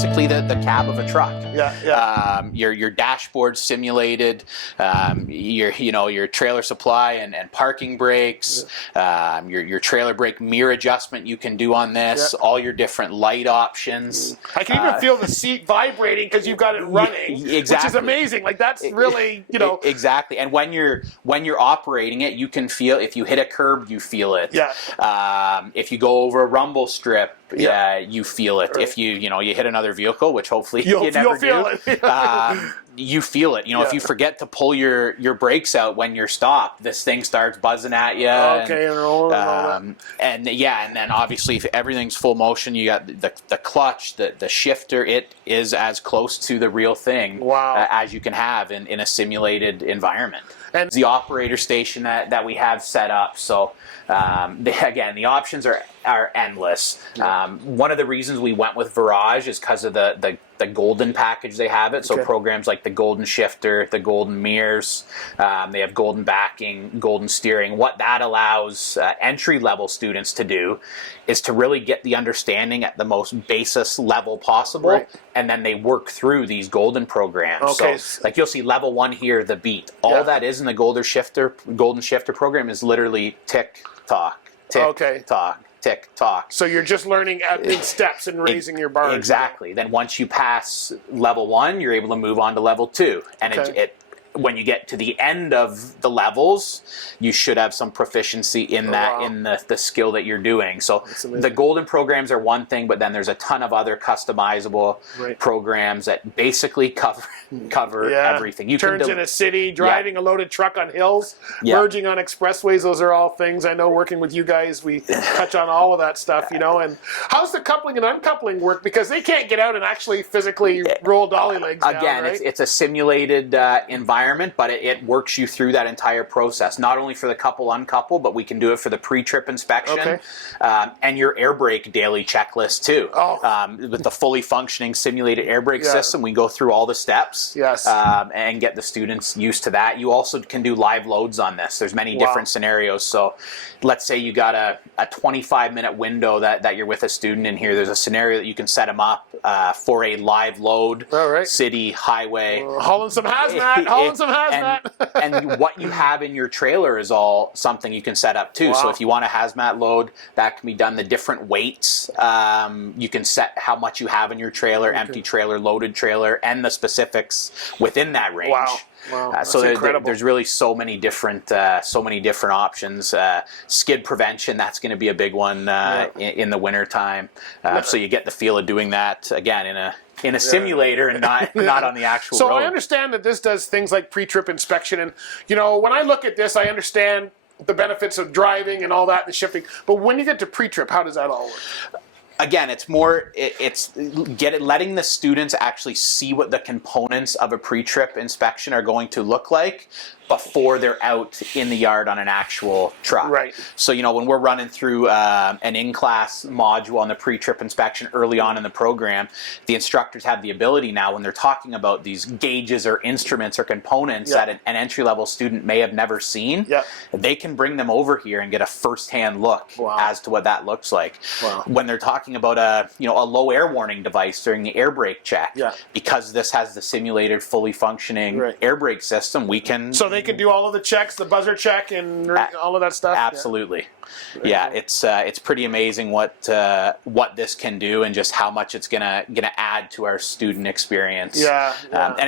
basically the cab of a truck. Your dashboard simulated, your trailer supply and parking brakes, your trailer brake mirror adjustment you can do on this, all your different light options. I can even feel the seat vibrating because you've got it running, which is amazing. Like that's really, Exactly. And when you're operating it, you can feel, if you hit a curb, you feel it. If you go over a rumble strip, you feel it. If you hit another vehicle, which hopefully you never do, you feel it. If you forget to pull your brakes out when you're stopped, this thing starts buzzing at you. And then obviously if everything's full motion, you got the clutch, the shifter. It is as close to the real thing as you can have in a simulated environment. And the operator station that we have set up. So the options are endless. One of the reasons we went with Virage is because of the Golden package they have it. So programs like the Golden shifter, the Golden mirrors, they have Golden backing, Golden steering. What that allows entry-level students to do is to really get the understanding at the most basis level possible, and then they work through these Golden programs. So like you'll see level 1 here, the beat. All that is in the Golden shifter program is literally tick, tock, tick, tock. Tick, tock. So you're just learning at big steps and raising your bar. Exactly. Then once you pass level 1, you're able to move on to level 2. And when you get to the end of the levels, you should have some proficiency in the skill that you're doing. So the Golden programs are one thing, but then there's a ton of other customizable programs that basically cover everything. You turns in a city, driving a loaded truck on hills, merging on expressways. Those are all things I know. Working with you guys, we touch on all of that stuff. And how's the coupling and uncoupling work? Because they can't get out and actually physically roll dolly legs down, again, right? it's a simulated environment, but it works you through that entire process. Not only for the couple uncouple, but we can do it for the pre-trip inspection and your air brake daily checklist too. With the fully functioning simulated air brake system, we go through all the steps and get the students used to that. You also can do live loads on this. There's many different scenarios. So let's say you got a 25-minute window that you're with a student in here. There's a scenario that you can set them up for a live load, city, highway. Hauling some hazmat. And what you have in your trailer is all something you can set up too. So if you want a hazmat load, that can be done. The different weights, you can set how much you have in your trailer, empty trailer, loaded trailer, and the specifics within that range. Wow, so there's really so many different options. Skid prevention, that's going to be a big one in the winter time. So you get the feel of doing that again in a simulator and not on the actual road. So I understand that this does things like pre-trip inspection, and when I look at this, I understand the benefits of driving and all that and the shifting. But when you get to pre-trip, how does that all work? Again, it's letting the students actually see what the components of a pre-trip inspection are going to look like before they're out in the yard on an actual truck. So, when we're running through an in-class module on the pre-trip inspection early on in the program, the instructors have the ability now, when they're talking about these gauges or instruments or components that an entry-level student may have never seen, they can bring them over here and get a first-hand look as to what that looks like. When they're talking about a low air warning device during the air brake check, because this has the simulated, fully functioning air brake system, we can... So they can do all of the checks, the buzzer check, and all of that stuff. Absolutely, it's pretty amazing what this can do and just how much it's gonna add to our student experience. And